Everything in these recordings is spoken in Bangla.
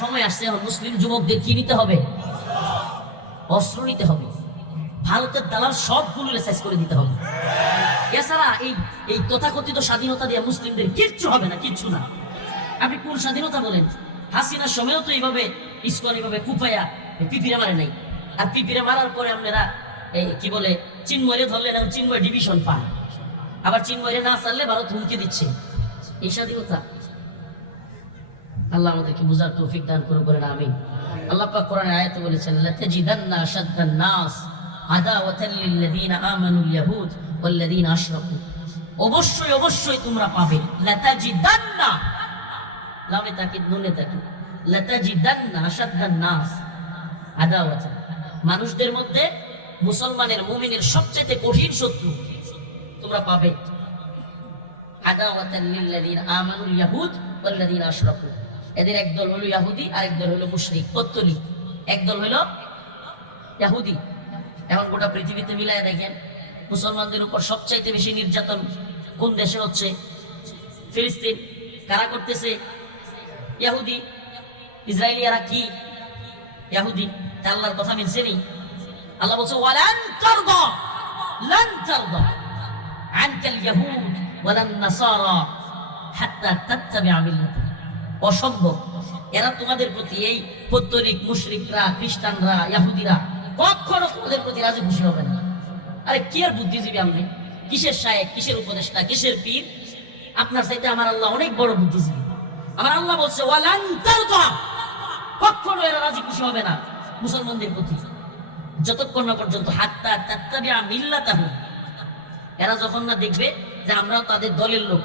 সময় আসছে, এখন মুসলিম যুবকদের কি নিতে হবে? অস্ত্র নিতে হবে। ভারতের দালাল সবগুলো রেসাইজ করে দিতে হবে। এছাড়া এই এই তথাকথিত স্বাধীনতা দিয়ে মুসলিমদের কিচ্ছু হবে না, কিচ্ছু না। আপনি কোন স্বাধীনতা বলেন? হাসিনার সময়ও তো এইভাবে, ইস্কন এইভাবে কুপায়া পিপিরে মারে নাই। আর পিপিরে মারার পরে আপনারা এই কি বলে, চিন্ময়রে ধরলেন এবং চিন্ময় ডিভিশন পান। আবার চিন্ময়রে না চাললে ভারত হুমকি দিচ্ছে। এই স্বাধীনতা আল্লাহ আমাদেরকে বুঝার তৌফিক দান করে বলেন আমিন। আল্লাহ পাক কোরআনে আয়াতে বলেছেন, লাতাজিদান্না আশাদ্দান নাস আদাওয়াতাল লিল্লাযিনা আমানুল ইয়াহুদ ওয়াল্লাযিনা আশরাকু। অবশ্যই অবশ্যই তোমরা পাবে। লাতাজিদান্না, লামে তাকিদ, নুনে তাকিদ। লাতাজিদান্না আশাদ্দান নাস আদাওয়াতান মানুষদের মধ্যে মুসলমানের, মুমিনের সবচেয়ে কঠিন শত্রু তোমরা পাবে। আদাওয়াতান লিল্লাযিনা আমানুল ইয়াহুদ ওয়াল্লাযিনা আশরাকু। এদের একদল হলো ইয়াহুদি আর একদল হলো মুশরিক, পত্তলি। একদল হলো ইয়াহুদি। এখন গোটা পৃথিবীতে মিলায় দেখেন, মুসলমানদের উপর সবচাইতে বেশি নির্যাতন কোন দেশে হচ্ছে? ফিলিস্তিন। কারা করতেছে? ইয়াহুদি। ইসরায়েলিয়ারা কি? ইয়াহুদি। আল্লাহর কথা মিলছে নি? আল্লাহ বলছে, ওয়ালান তারদা লান তারদা আনকাল ইয়াহুদ ওয়ালান নাসারা হাত্তা তাত্তাবিআ মিল্লাতাহুম অসম্ভব এরা তোমাদের প্রতি এই পত্তলিক মুশরিকরা, খ্রিস্টানরা, ইয়াহুদিরা কখনো তোমাদের প্রতি রাজি খুশি হবে না। আরে কি আর বুদ্ধিজীবী আপনি? কিসের শায়েক, কিসের উপদেষ্টা, কিসের পীর? আপনার চাইতে আমার আল্লাহ অনেক বড় বুদ্ধিজীবী। আমার আল্লাহ বলছে কখনো এরা রাজি খুশি হবে না মুসলমানদের প্রতি। যতক্ষণ না পর্যন্ত হাত্তা তাত্তাবিআ মিল্লাতাহুম এরা যখন না দেখবে যে আমরাও তাদের দলের লোক।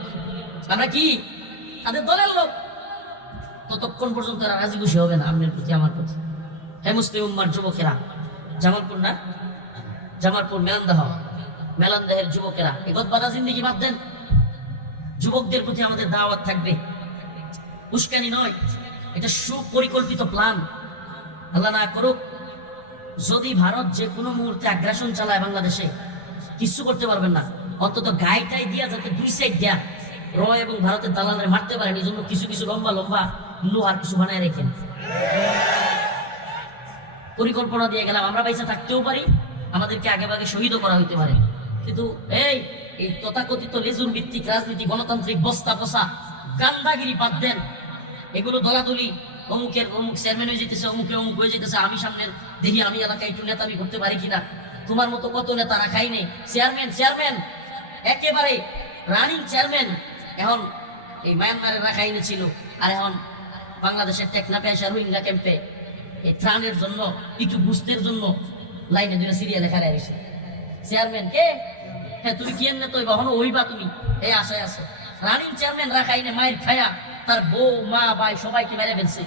আমরা কি? তাদের দলের লোক। ততক্ষণ পর্যন্ত রাজি খুশি হবে না আপনার প্রতি আমার প্রতি। হে মুসলিম উম্মার যুবকেরা, জামালপুর না? জামালপুর মেলান্দাহ। মেলান্দাহের যুবকেরা এগত বাধা জিন্দিগি বাদ দেন। যুবকদের প্রতি আমাদের দাওয়াত থাকবে। উস্কানি নয়, এটা সুপরিকল্পিত প্ল্যান। আল্লাহ না করুক, যদি ভারত যে কোনো মুহূর্তে আগ্রাসন চালায় বাংলাদেশে, কিছু করতে পারবেন না। অন্তত গাইটাই দিয়া যাতে দুই সাইড দেয়া র এবং ভারতের দালালের মারতে পারেন এই জন্য কিছু কিছু লম্বা লম্বা লোহার কিছু বানায় রেখেন। পরিকল্পনা দিয়ে গেলাম, আমরা পয়সা থাকতেও পারি, আমাদেরকে আগে ভাগে শহীদও করা হইতে পারে। কিন্তু এই এই তথাকথিত লেজুর ভিত্তিক রাজনীতি, গণতান্ত্রিক বস্তা পসা গান্দাগিরি বাদ দেন। এগুলো দলাদলি, অমুকের অমুক চেয়ারম্যান হয়ে যেতেছে অমুকে অমুক হয়ে যেতেছে, আমি সামনের দেখি আমি এলাকায় একটু নেতামি করতে পারি কিনা? তোমার মতো কত নেতা রাখাই নেই। চেয়ারম্যান চেয়ারম্যান, একেবারে রানিং চেয়ারম্যান। এখন এই মায়ানমারে রাখাইনে ছিল আর এখন বাংলাদেশের টেকনাপে আসা রোহিঙ্গা ক্যাম্পে এই ত্রাণের জন্য, কিছু বুঝতের জন্য লাইনে দুটো সিরিয়ালে খেলা গেছে চেয়ারম্যান কে? হ্যাঁ তুমি কি এমনি তো কখনো ওইবা তুমি। এই আশায় আছো। রানিং চেয়ারম্যান রাখাইনে মায়ের খায়া তার বউ, মা, ভাই সবাইকে মেরে ফেলছে।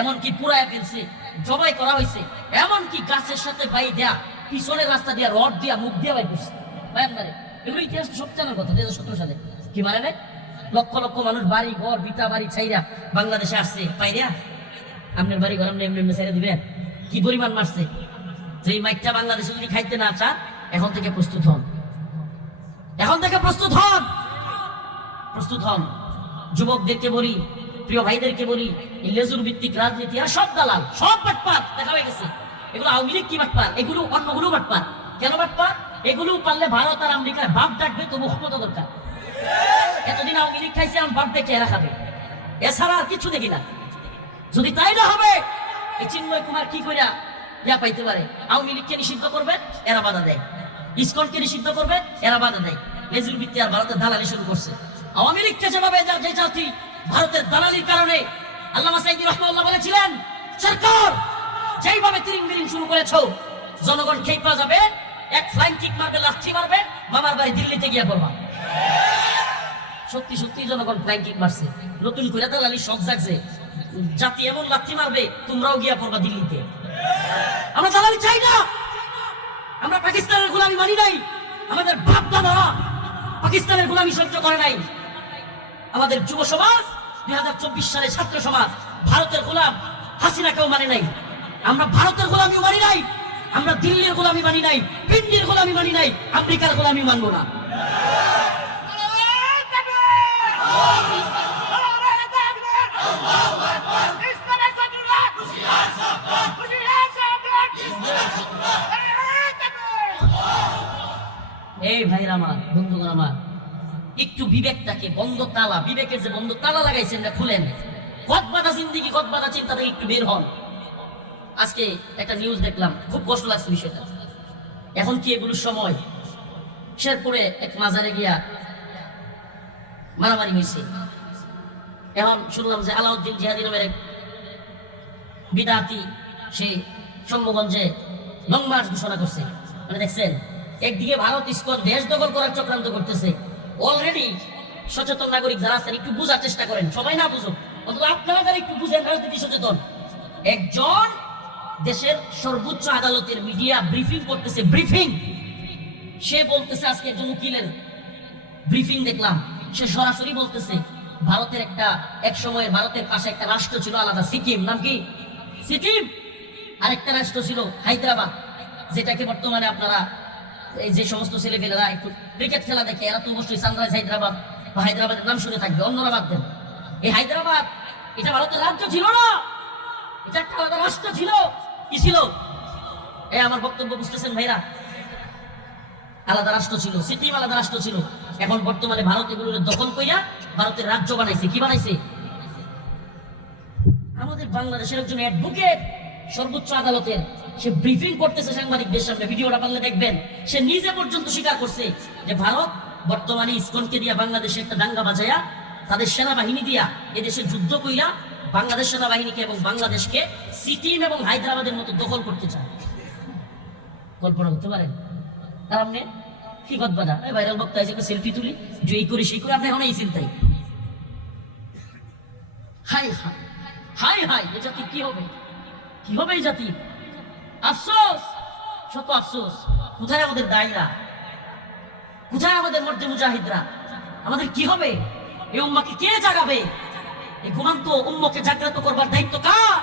এমনকি পুরায় ফেলছে। জবাই করা হয়েছে এমনকি গাছের সাথে বাই দেয়া, পিছনের রাস্তা দিয়া রড দিয়া, মুখ দিয়া বাই করছে মায়ানমারে এগুলো ইতিহাস সব জানার কথা, দুই হাজার সতেরো সালে। কি মানে না লক্ষ লক্ষ মানুষ বাড়ি ঘর বিটা বাড়ি ছাইরা বাংলাদেশে আসছে। পাইরা? আপনার বাড়ি ঘর আপনি এমনি এমনি ছেড়ে দিবেন? কি পরিমাণ মারছে? যে এই মাইকটা বাংলাদেশে যদি খাইতে না চান, এখন থেকে প্রস্তুত হন। এখন থেকে প্রস্তুত হন! প্রস্তুত হন। যুবকদেরকে বলি, প্রিয় ভাইদেরকে বলি লেজুর ভিত্তিক রাজনীতি আর সব দালাল, সব বাটপাত দেখা হয়ে গেছে। এগুলো আওয়ামী লীগ কি বাটপার? এগুলো অন্যগুলো বাটপাত কেন বাটপার? এগুলো পারলে ভারত আর আমেরিকার বাপ ডাকবে, তবু ক্ষমতা দরকার। এতদিন আওয়ামী লীগ খাইছে আমার বাপ দেখে এরা খাবে এছাড়া আর কিছু দেখি না। যদি তাই না হবে, এই চিন্ময় কুমার কি কইরা ইয়া পাইতে পারে? আওয়ামী লীগকে নিষিদ্ধ করবে, এরা বাধা দেয়। ইসকনকে নিষিদ্ধ করবে, এরা বাধা দেয়। লেজুর ভিত্তি আর ভারতের দালালি শুরু করছে। আওয়ামী লীগকে যেভাবে যে জাতি ভারতের দালালির কারণে আল্লামা সাইদি রহমাল্লাহ বলেছিলেন, সরকার, যেইভাবে তিরিং বিরিং শুরু করেছ, জনগণ খেপা যাবে, এক ফ্লাইং কিক মারবে লাঠি মারবে, মামার বাড়ি দিল্লিতে গিয়ে করবা সত্যি সত্যি জনগণ ফ্লাইং কিক মারছে। নতুন করে দালালি শখ জাগছে। জাতি এমন লাথি মারবে, তোমরাও গিয়া পড়বা দিল্লিতে। আমরা দালালি চাই না! আমরা পাকিস্তানের গোলামি মানি নাই। আমাদের বাপ দাদারা পাকিস্তানের গোলামি সহ্য করে নাই। আমাদের যুব সমাজ, দুই হাজার চব্বিশ সালে ছাত্র সমাজ, ভারতের গোলাম হাসিনাকেও মানে নাই। আমরা ভারতের গোলামিও মানি নাই। আমরা দিল্লির গোলামি মানি নাই। ইন্ডিয়ার গোলামি মানি নাই। আমেরিকার গোলামি মানবো না। ভাইরা আমার, বন্ধুগণ আমার, একটু বিবেকটাকে বন্ধ তালা বিবেকের যে বন্ধ তালা লাগাইছেন না, খুলেন। কতবাদা জিন্দিগি কতবাদা চিন্তা থেকে একটু বের হন। আজকে একটা নিউজ দেখলাম, খুব কষ্ট লাগছে বিষয়টা। এখন কি এগুলোর সময়? শেরপুরে এক মাজারে গিয়া মারামারি হয়েছে এখন শুনলাম যে আলাউদ্দিন জিহাদি নামের এক বিদাতি, সে সম্মগঞ্জে লং মার্চ ঘোষণা করছে। মানে দেখছেন একদিকে ভারত, ইস্কন, দেশ দখল করার চক্রান্ত করতেছে। অলরেডি সচেতন নাগরিক যারা আছেন, একটু বোঝার চেষ্টা করেন। সবাই না বুঝুক অন্তত আপনারা যারা একটু বুঝেন রাজনীতি সচেতন। একজন দেশের সর্বোচ্চ আদালতের মিডিয়া ব্রিফিং করতেছে, ব্রিফিং। সে বলতেছে, আজকে একজন উকিলের ব্রিফিং দেখলাম। সে সরাসরি বলতেছে, ভারতের একটা, এক সময় ভারতের পাশে একটা রাষ্ট্র ছিল আলাদা, সিকিম। নাম কি? সিকিম। আরেকটা রাষ্ট্র ছিল হায়দ্রাবাদ, যেটাকে বর্তমানে আপনারা এই যে সমস্ত ছেলেপেলেরা একটু ক্রিকেট খেলা দেখে, এরা তো অবশ্যই সানরাইজ হায়দ্রাবাদ বা হায়দ্রাবাদের নাম শুনে থাকবে, অন্যরা বাদ দেন। এই হায়দ্রাবাদ, এটা ভারতের রাজ্য ছিল না! এটা একটা আলাদা রাষ্ট্র ছিল। কি ছিল? এই আমার বক্তব্য বুঝতেছেন ভাইরা? আলাদা রাষ্ট্র ছিল, সিকিম আলাদা রাষ্ট্র ছিল। এখন বর্তমানে ভারত এগুলো দখল কইরা ভারতের রাজ্য বানাইছে। কি বানাইছে? আমাদের বাংলাদেশের একজন অ্যাডভোকেট সর্বোচ্চ আদালতের। সে ব্রিফিং করতেছে সাংবাদিকদের সামনে, ভিডিওটা পারলে দেখবেন। সে নিজে পর্যন্ত স্বীকার করছে যে ভারত বর্তমানে ইসকনকে দিয়া বাংলাদেশে একটা দাঙ্গা বাজায়া, তাদের সেনাবাহিনী দিয়া এদেশে যুদ্ধ কইরা বাংলাদেশ সেনাবাহিনীকে এবং বাংলাদেশকে সিকিম এবং হায়দ্রাবাদের মতো দখল করতে চায়। কল্পনা করতে পারেন? আর আপনি কি কথা ভাইরাল বক্তা এসে সেলফি তুলি, যে এই করি সেই করে, আপনি এখন এই চিন্তাই হাই হাই হাই হাই এ জাতি কি হবে? কি হবে এই জাতি? আফসোস? শত আফসোস। কোথায় আমাদের দায়রা? কোথায় আমাদের মধ্যে মুজাহিদরা? আমাদের কি হবে? এই উম্মাকে কে জাগাবে? এই ঘুমান্ত উম্মকে জাগ্রত করবার দায়িত্ব কার?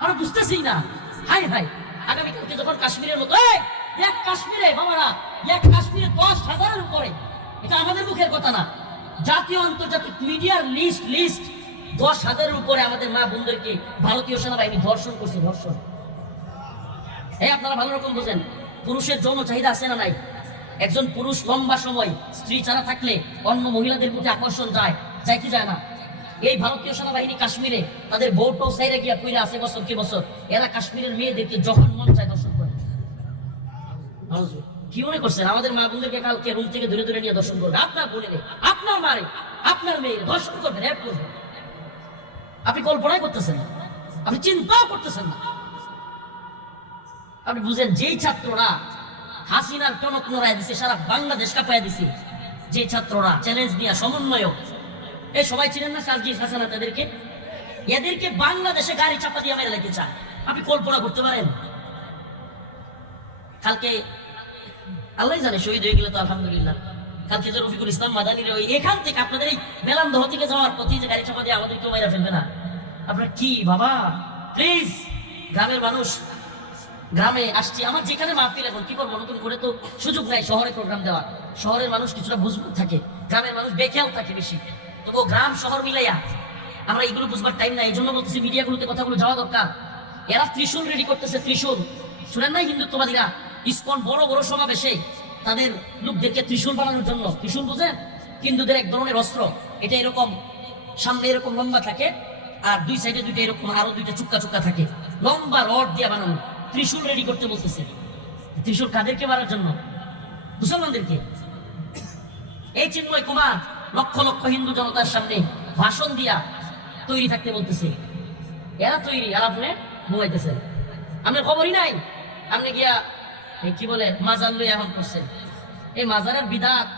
আমরা বুঝতেছি না। হাই হাই আগামীকালকে যখন কাশ্মীরের মতো এক কাশ্মীরে, বাবারা, এক কাশ্মীরে দশ হাজারের উপরে। এটা আমাদের মুখের কথা না। জাতীয় আন্তর্জাতিক মিডিয়ার লিস্ট লিস্ট। দশ হাজারের উপরে আমাদের মা বোনদেরকে ভারতীয় সেনাবাহিনী ধর্ষণ করছে, ধর্ষণ। এই আপনারা ভালো রকম বোঝেন। পুরুষের যৌন চাহিদা আছে না নাই? একজন পুরুষ লম্বা সময় স্ত্রী ছাড়া থাকলে অন্য মহিলাদের প্রতি আকর্ষণ যায় যায় কি যায় না? এই ভারতীয় সেনাবাহিনী কাশ্মীরে তাদের বউটো সাইরে গিয়া কইরা আছে বছর কি বছর। এরা কাশ্মীরের মেয়েদেরকে যখন মন চায় দর্শন করে। কি মনে করছেন? আমাদের মা বোনদেরকে কালকে রুম থেকে ধরে ধরে নিয়ে দর্শন করবে। আপনার বোনের আপনার মারে, আপনার মেয়ে দর্শন করবে র্যাপ আপনি কল্পনাই করতেছেন আপনি চিন্তাও করতেছেন না। আপনি বুঝেন, যেই ছাত্ররা হাসিনার টনক নড়াই দিছে, সারা বাংলাদেশ কাঁপাই দিছে যে ছাত্ররা চ্যালেঞ্জ নিয়ে সমন্বয়ক এই সবাই ছিলেন না সার্জিস হাসানা তাদেরকে? এদেরকে বাংলাদেশে গাড়ি চাপা দিয়ে মেরে লেগে চায়। আপনি কল্পনা করতে পারেন? কালকে আল্লাহ জানে শহীদ হয়ে গেলে তো আলহামদুলিল্লাহ। কালকে যে রফিকুল ইসলাম মাদানির ওই এখান থেকে আপনাদের এই মেলান্দহ থেকে যাওয়ার পথে যে গাড়ি চাপা দিয়ে আমাদেরকে মাইরা ফেলবে না। আপনার কি, বাবা? প্লিজ গ্রামের মানুষ গ্রামে আসছি, আমার যেখানে মাহফিল এখন, কি করব? নতুন করে তো সুযোগ নাই শহরে প্রোগ্রাম দেওয়ার। শহরের মানুষ কিছুটা বুঝবুক থাকে, গ্রামের মানুষ বেখেয়াল থাকে বেশি। তবু গ্রাম, শহর মিলাইয়া আমরা এগুলো বুঝবার টাইম নাই এই জন্য বলতেছি মিডিয়াগুলোতে কথাগুলো যাওয়া দরকার। এরা ত্রিশূল রেডি করতেছে, ত্রিশূল। শুনেন নাই হিন্দুত্ববাদীরা? ইস্কন বড় বড় সমাবেশে তাদের লোকদেরকে ত্রিশূল বানানোর জন্য। ত্রিশূল বুঝেন? হিন্দুদের এক ধরনের অস্ত্র। এটা এরকম, সামনে এরকম লম্বা থাকে, আর দুই সাইডে দুইটা এরকম, আরও দুইটা চুক্কা চুক্কা থাকে। লম্বা রড দিয়ে বানানো। ত্রিশূল রেডি করতে বলতেছে। ত্রিশূল কাদেরকে মারার জন্য? মুসলমানদেরকে। এই চিন্ময় কুমার লক্ষ লক্ষ হিন্দু জনতার সামনে ভাষণ দিয়া তৈরি থাকতে বলতেছে। এরা তৈরি আর আপনি ঘুমাইতেছেন আপনার খবরই নাই? আপনি গিয়া কি বলে, মাজার লই এখন করছেন। এই মাজারের বিদাত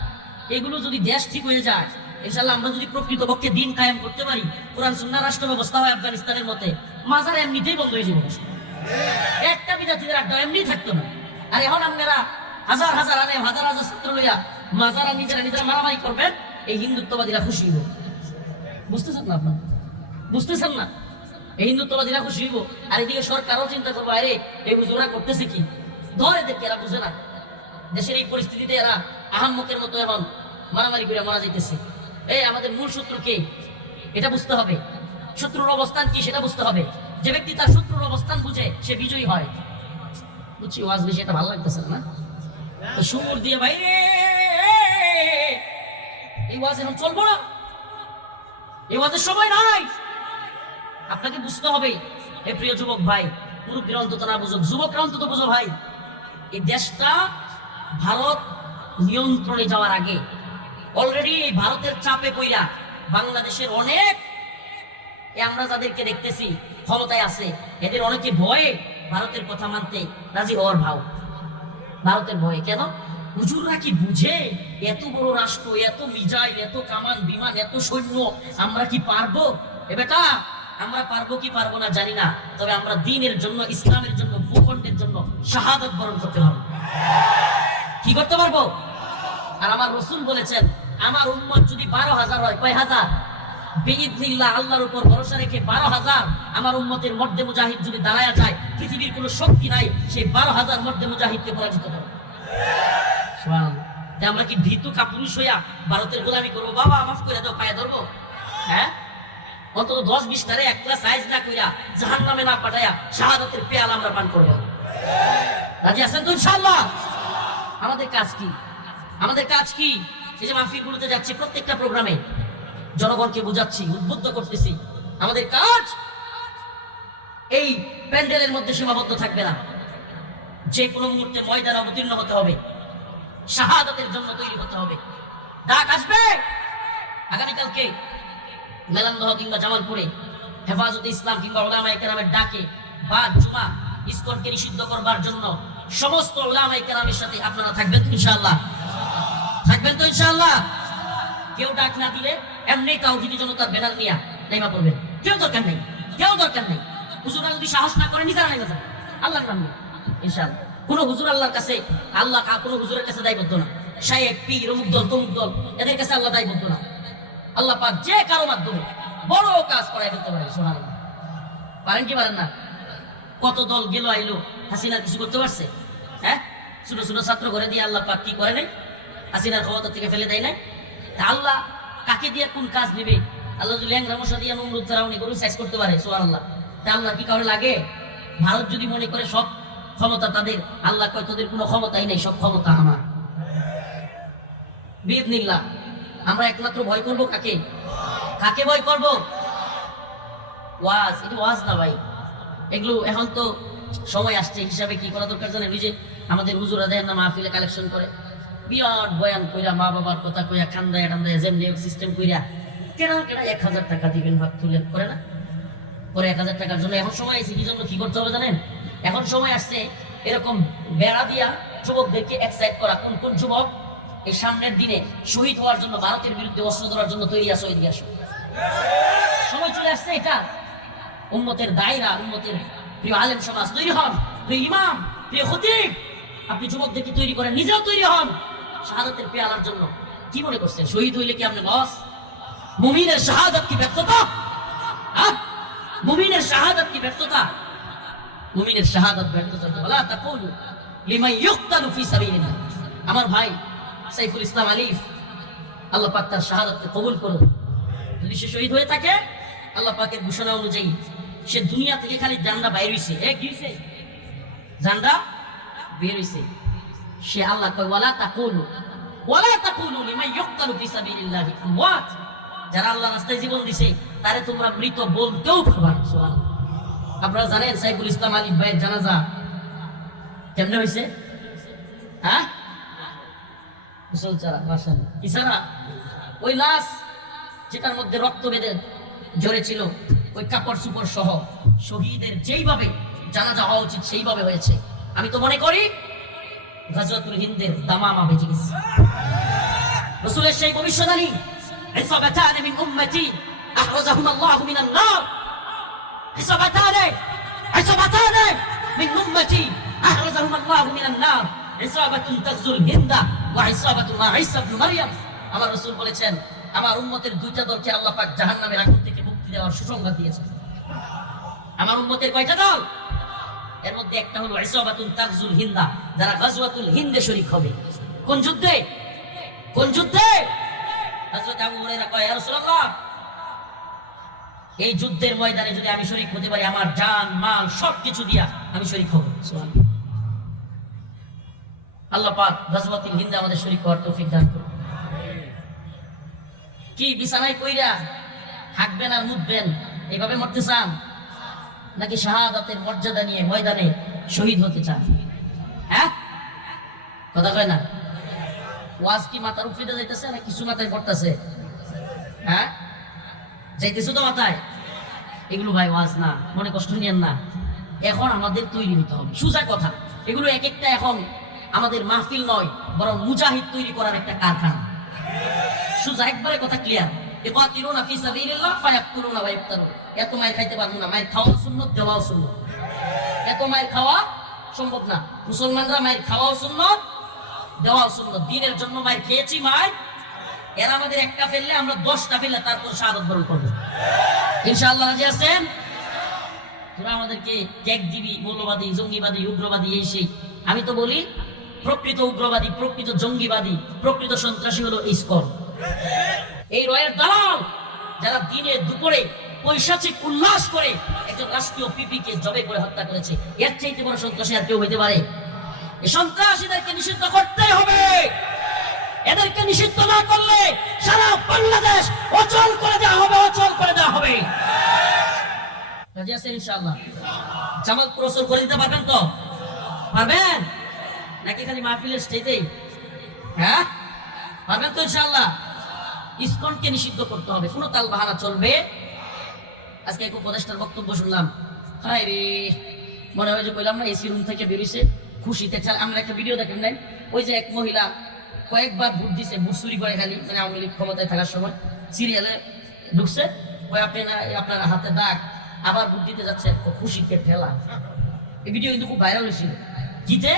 এগুলো যদি দেশ ঠিক হয়ে যায় ইনশাল্লাহ আমরা যদি প্রকৃতপক্ষে দিন কায়েম করতে পারি, কোরআন, সুন্নাহ রাষ্ট্র ব্যবস্থা হয় আফগানিস্তানের মতে, মাজার এমনিতেই বন্ধ হয়ে যাবে। একটা বিদ্যার্থীদের আড্ডা এমনি থাকতো না আর এখন আপনারা হাজার হাজার আনে হাজার হাজার ছাত্র লইয়া মাজারা নিজেরা নিজেরা মারামারি করবেন, এই হিন্দুত্ববাদীরা খুশি হইব। বুঝতেছেন না আপনার? বুঝতেছেন না? এই হিন্দুত্ববাদীরা খুশি হইব। আর এদিকে সরকারও চিন্তা করব, আরে এই বুঝোরা করতেছে কি? ধরে দেখে এরা বুঝে না। দেশের এই পরিস্থিতিতে এরা আহাম্মকের মতো এখন মারামারি করে মারা যাইতেছে। এই আমাদের মূল শত্রু কে? এটা বুঝতে হবে। শত্রুর অবস্থান কি, সেটা বুঝতে হবে। যে ব্যক্তি তার শত্রুর অবস্থান বুঝে, সে বিজয়ী হয়। বুঝছি, ওয়াজ বেশি এটা ভালো লাগতেছে না সুর দিয়ে বাইরে এই ওয়াজ এখন চলবো না। এই ওয়াজের সময় নাই। আপনাকে বুঝতে হবে, হে প্রিয় যুবক ভাই, মুরব্বীর অন্তত না বুঝুক, যুবকরা অন্তত বুঝো ভাই, এই দেশটা ভারত নিয়ন্ত্রণে যাওয়ার আগে অলরেডি ভারতের চাপে পইরা বাংলাদেশের অনেক আমরা যাদেরকে দেখতেছি, ক্ষমতায় আছে, এদের অনেকে ভয়ে ভারতের কথা মানতে রাজি হওয়ার ভাও ভারতের ভয়ে। কেন? হুজুররা কি বুঝে এত বড় রাষ্ট্র, এত মিজাইল, এত কামান, বিমান, এত সৈন্য, আমরা কি পারব? এ বেটা, আমরা পারব কি পারব না জানি না। তবে আমরা দিনের জন্য, ইসলামের জন্য, ভূখণ্ডের জন্য শাহাদত বরণ করতে পারব। কি করতে পারব? আর আমার রসুল বলেছেন, আমার উম্মত যদি বারো হাজার হয়, কয় হাজার? বিইদনিল্লাহ আল্লাহর উপর ভরসা রেখে বারো হাজার আমার উম্মতের মধ্যে মুজাহিদ যদি দাঁড়ায়া যায়, পৃথিবীর কোনো শক্তি নাই সেই বারো হাজার মধ্যে মুজাহিদকে পরাজিত করে আমরা কি ভীতু কাপুরুষ হইয়া ভারতের গোলামি করব? বাবা, মাফ করে দাও, পায়ে ধরবো। হ্যাঁ? অন্তত দশ বিশটারে এক ক্লাস সাইজ না কইরা জাহান নামে না পাঠাইয়া শাহাদতের পেয়াল আমরা পান করব। রাজি আছেন তো ইনশাআল্লাহ? আমাদের কাজ কি? আমাদের কাজ কি? এই যে মাহফিলগুলোতে যাচ্ছি প্রত্যেকটা প্রোগ্রামে। জনগণকে বোঝাচ্ছি, উদ্বুদ্ধ করতেছি। আমাদের কাজ এই প্যান্ডেলের মধ্যে সীমাবদ্ধ থাকবে না। যে কোনো মুহূর্তে ময়দানে অবতীর্ণ হতে হবে। শাহাদাতের জন্য তৈরি হতে হবে। ডাক আসবে! আগামীকালকে মেলান্দহ কিংবা জামালপুরে হেফাজতে ইসলাম কিংবা ওলামাই কেরামের ডাকে বা জুমা, ইসকনকে নিষিদ্ধ করবার জন্য সমস্ত ওলামাই কেরামের সাথে আপনারা থাকবেন তো ইনশাআল্লাহ। থাকবেন তো ইনশাআল্লাহ। কেউ ডাক না দিলে এমনি তাওহিদি জনতার ব্যানার নিয়ে নেমা পড়বেন কেউ দরকার নেই, কেউ দরকার নেই। হুজুরা যদি সাহস না করে, নিজেরা নেমে যাবে আল্লাহর নাম ইনশাআল্লাহ। কোন হুজুর আল্লাহর কাছে, আল্লাহ কোনো হুজুরের কাছে দায়বদ্ধ না। শায়েক, পীর, অমুক দল, তমুক দল, এদের কাছে আল্লাহ দায়বদ্ধ না। আল্লাহ পাক যে কারও মাধ্যমে বড় কাজ করাই ফেলতে পারে সোনার পারেন কি পারেন না? কত দল গেল, আইলো, হাসিনা কিছু করতে পারছে? হ্যাঁ? ছোট ছোট ছাত্র করে দিয়ে আল্লাহ পাক কি করে নাই? হাসিনার ক্ষমতা থেকে ফেলে দেয় নাই? আল্লাহ কাকে দিয়ে কোন কাজ নেবে? আল্লাহ যদি ল্যাংরা মশা দিয়ে নমরুদ তারাউনি করুন সাইজ করতে পারে সোয়ার আল্লাহ তা আল্লাহ কি কারণে লাগে? ভারত যদি মনে করে সব ক্ষমতা তাদের, আল্লাহ কয়, তোদের কোনো ক্ষমতাই নেই, সব ক্ষমতা আমার। বিদনিল্লাহ আমরা একমাত্র ভয় করব কাকে? কাকে ভয় করব? ওয়াজ, এটা ওয়াজ না ভাই। এগুলো এখন তো সময় আসছে, হিসাবে কি করা দরকার জানেন? ওই যে আমাদের হুজুরা দেন না মাহফিলে কালেকশন করে। বিরাট বয়ান কইরা মা বাবার কথা কইয়া কান্দায় টান্দায় যেমনি সিস্টেম কইরা কেনা কেনা এক হাজার টাকা দিবেন ভাগ তুলে করে না? পরে এক হাজার টাকার জন্য এখন সময় আছে, কি জন্য কি করতে হবে জানেন? এখন সময় আসছে, এরকম বেড়া দিয়া যুবকদেরকে এক্সাইট করা। কোন কোন যুবক এই সামনের দিনে শহীদ হওয়ার জন্য, ভারতের বিরুদ্ধে অস্ত্র ধরার জন্য তৈরি আসো এদিকে আসো সময় চলে আসছে এটা। উম্মতের দায়রা, উম্মতের প্রিয় আলেম সমাজ তৈরি হন, প্রিয় ইমাম, প্রিয় খতিব। আপনি যুবকদেরকে তৈরি করেন, নিজেও তৈরি হন। শাহাদাতের পেয়ালার জন্য কি মনে করছেন? শহীদ হইলে কি আপনি লস মুমিনের শাহাদাত কি ব্যর্থতা? হ্যাঁ? মুমিনের শাহাদাত কি ব্যর্থতা? মুমিনের শাহাদাত ব্যর্থতা বলা তাকুলু লিমান ইউক্তালু ফি সাবিলিল্লাহ। আমার ভাই সাইফুল ইসলাম আলিফ, আল্লাহ পাক তার শাহাদাতকে কবুল করুন যদি সে শহীদ হয়ে থাকে, আল্লাহ পাকের ঘোষণা অনুযায়ী সে দুনিয়া থেকে খালি জান্ডা বাইর হইছে, এ হইছে? জান্ডা বের হইছে। সে আল্লাহ কয়, ওয়ালা তাকুলু ওয়ালা তাকুলু লিমান ইউক্তালু ফি সাবিলিল্লাহি আমওয়াত যারা আল্লাহ রাস্তায় জীবন দিছে, তারে তোমরা মৃত বলতেও পারবা সুবহানাল্লাহ। আপনারা জানেন সাইফুল ইসলাম আলিফ ভাইয়ের জানাজা কেমনে হয়েছে হ্যাঁ ছাড়া মাশাআল্লাহ। কি ওই লাশ যেটার মধ্যে রক্ত বেঁধে ঝরেছিল ওই কাপড় চুপড় সহ শহীদের যেইভাবে জানাজা হওয়া উচিত সেইভাবে হয়েছে আমি তো মনে করি গাজওয়াতুল হিন্দের দামামা বেজে গেছে রসুলের সেই ভবিষ্যৎবাণী ইসাবাতান মিন উম্মতি আহরাজাহুম আল্লাহু মিনান নার। ইসাবাতান ইসাবাতান মিন উম্মতি আহরাজাহুম আল্লাহু মিনান নার। ইসাবাতুন তাগজুল হিন্দা ওয়া ইসাবাতু মা ঈসা ইবনে মারইয়াম আমার রাসূল বলেছেন, আমার উম্মতের দুইটা দলকে আল্লাহ পাক জাহান্নামের আগুন থেকে মুক্তি দেওয়ার সুসংবাদ দিয়েছেন। আমার উম্মতের কয়টা দল? এর মধ্যে একটা হলো ইসাবাতুন তাগজুল হিন্দা, যারা গাজওয়াতুল হিন্দে শরীক হবে। কোন যুদ্ধে? কোন যুদ্ধে? হযরত আবু হুরায়রা কয়, ইয়া রাসূলুল্লাহ, এই যুদ্ধের ময়দানে যদি আমি শরীক হতে পারি, আমার জান, মাল, সবকিছু দিয়া আমি শরীক হব। সুবহানাল্লাহ। আল্লাহ পাক গাজওয়াতুল হিন্দে আমাদের শরীক হওয়ার তৌফিক দান করুন। কি বিছানায় কইরা হাঁকবেন আর মুতবেন এইভাবে মরতে চান? নাকি শাহাদাতের মর্যাদা নিয়ে ময়দানে শহীদ হতে চান? হ্যাঁ? কথা কয় না? ওয়াজ কি মাথার উপরে যাইতেছে না কিছু মাথায় পড়তেছে? হ্যাঁ? যাইতেছো তো মাথায়। এগুলো ভাই ওয়াজ না, মনে কষ্ট নিয়েন না। এখন আমাদের তৈরি হতে হবে। সুজা কথা, এগুলো এক একটা এখন আমাদের মাহফিল নয়, বরং মুজাহিদ তৈরি করার একটা কারখানা। সুজা একবারে কথা ক্লিয়ার ইকাতিলুনা ফি সাবিলিল্লাহ ফায়াকুলুনা ওয়া ইয়াক্তালুন এত মায়ের খাইতে পারব না, মায়ের খাওয়া সুন্নত, দেওয়াও সুন্নত। এত মায়ের খাওয়া সম্ভব না। মুসলমানরা মায়ের খাওয়াও সুন্নত, দেওয়াও সুন্নত। দিনের জন্য মায়ের খেয়েছি মায়ের। এরা আমাদের একটা ফেললে আমরা দশটা ফেললে তারপর শাহাদত বরণ করব। ইনশাআল্লাহ রাজি আছেন? তোরা আমাদেরকে ত্যাগ দিবি, মৌলবাদী, জঙ্গিবাদী, উগ্রবাদী, এই সেই। আমি তো বলি, প্রকৃত উগ্রবাদী, প্রকৃত জঙ্গিবাদী, প্রকৃত সন্ত্রাসী হলো ইস্কন। এই রয়ের দালাল, যারা দিনে দুপুরে পৈশাচিক উল্লাস করে একজন রাষ্ট্রীয় পিপিকে জবে করে হত্যা করেছে, এর চাইতে বড় সন্ত্রাসী আর কেউ হইতে পারে। সন্ত্রাসীদেরকে নিষিদ্ধ করতেই হবে। এদেরকে নিষিদ্ধ না করলে সারা বাংলাদেশ অচল করে দেওয়া হবে, অচল করে দেওয়া হবে। করে দিতে পারবেন তো? নাকি খালি হ্যাঁ? তো ইসকনকে নিষিদ্ধ করতে হবে। কোনো তাল বাহানা চলবে? আজকে এক উপদেষ্টার বক্তব্য শুনলাম। হায় রে, মনে হয় যে কইলাম না, এসি রুম থেকে বেরিয়েছে খুশিতে চাল আমরা একটা ভিডিও দেখেন নাই? ওই যে এক মহিলা কয়েকবার ভোট দিছে, ভোট করে খালি মানে আওয়ামী লীগ ক্ষমতায় থাকার সময়। সিরিয়ালে ঢুকছে ওই আপনি না আপনার হাতে দাগ, আবার ভোট দিতে যাচ্ছে খুশিতে ঠেলা। এই ভিডিও কিন্তু খুব ভাইরাল হয়েছিল। জিতে,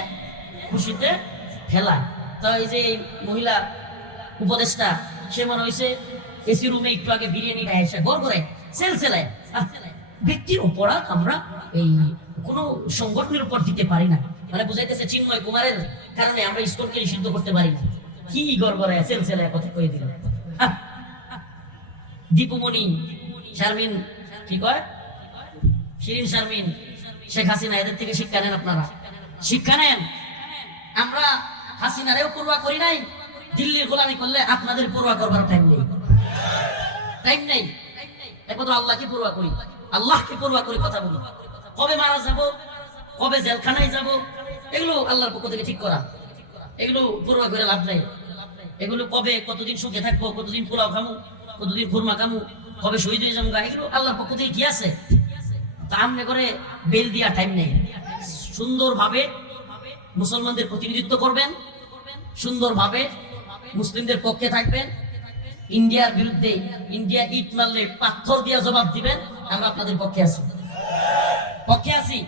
খুশিতে ঠেলা তো এই যে এই মহিলা উপদেষ্টা সে মনে হয়েছে এসি রুমে একটু আগে বিরিয়ানি খায় এসে গড় করে সেল সেলায় ব্যক্তির অপরাধ আমরা এই কোনো সংগঠনের উপর দিতে পারি না। মানে বুঝাইতেছে চিন্ময় কুমারের কারণে আমরা ইস্কনকে নিষিদ্ধ করতে পারি না। কি গড় করে সেল সেলায় কথা কয়ে দিল। দীপুমণি শারমিন, কি কয়? শিরিন শারমিন, শেখ হাসিনা, এদের থেকে শিক্ষা নেন আপনারা। শিক্ষা নেন। আমরা হাসিনারেও পড়ুয়া করি নাই। দিল্লির গোলামি করলে আপনাদের পড়ুয়া করবার টাইম নেই। টাইম নেই। একমাত্র আল্লাহকে পড়ুয়া করি। আল্লাহকে পড়ুয়া করি কথা বলি। কবে মারা যাব? কবে জেলখানায় যাব? এগুলো আল্লাহর পক্ষ থেকে ঠিক করা। এগুলো পড়ুয়া করে লাভ নাই। এগুলো কবে কতদিন সুখে থাকব, কতদিন পোলাও খামু, কতদিন খুরমা খামু, কবে শহীদ হয়ে যাব এগুলো আল্লাহর পক্ষ থেকে কি আছে? তা আমনে করে বেল দিয়া টাইম নেই। সুন্দরভাবে মুসলমানদের প্রতিনিধিত্ব করবেন। সুন্দরভাবে মুসলিমদের পক্ষে থাকবেন। ইন্ডিয়ার বিরুদ্ধে ইন্ডিয়া ইট মারলে পাথর দিয়ে জবাব দিবেন। আমরা আপনাদের পক্ষে আছি। পক্ষে আছি?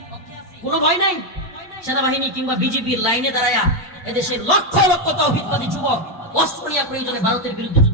কোনো ভয় নাই? সেনাবাহিনী কিংবা বিজেপির লাইনে দাঁড়ায় এদেশের লক্ষ লক্ষ তহিদবাদী যুবক অস্ত্র নিয়ে প্রয়োজনে ভারতের বিরুদ্ধে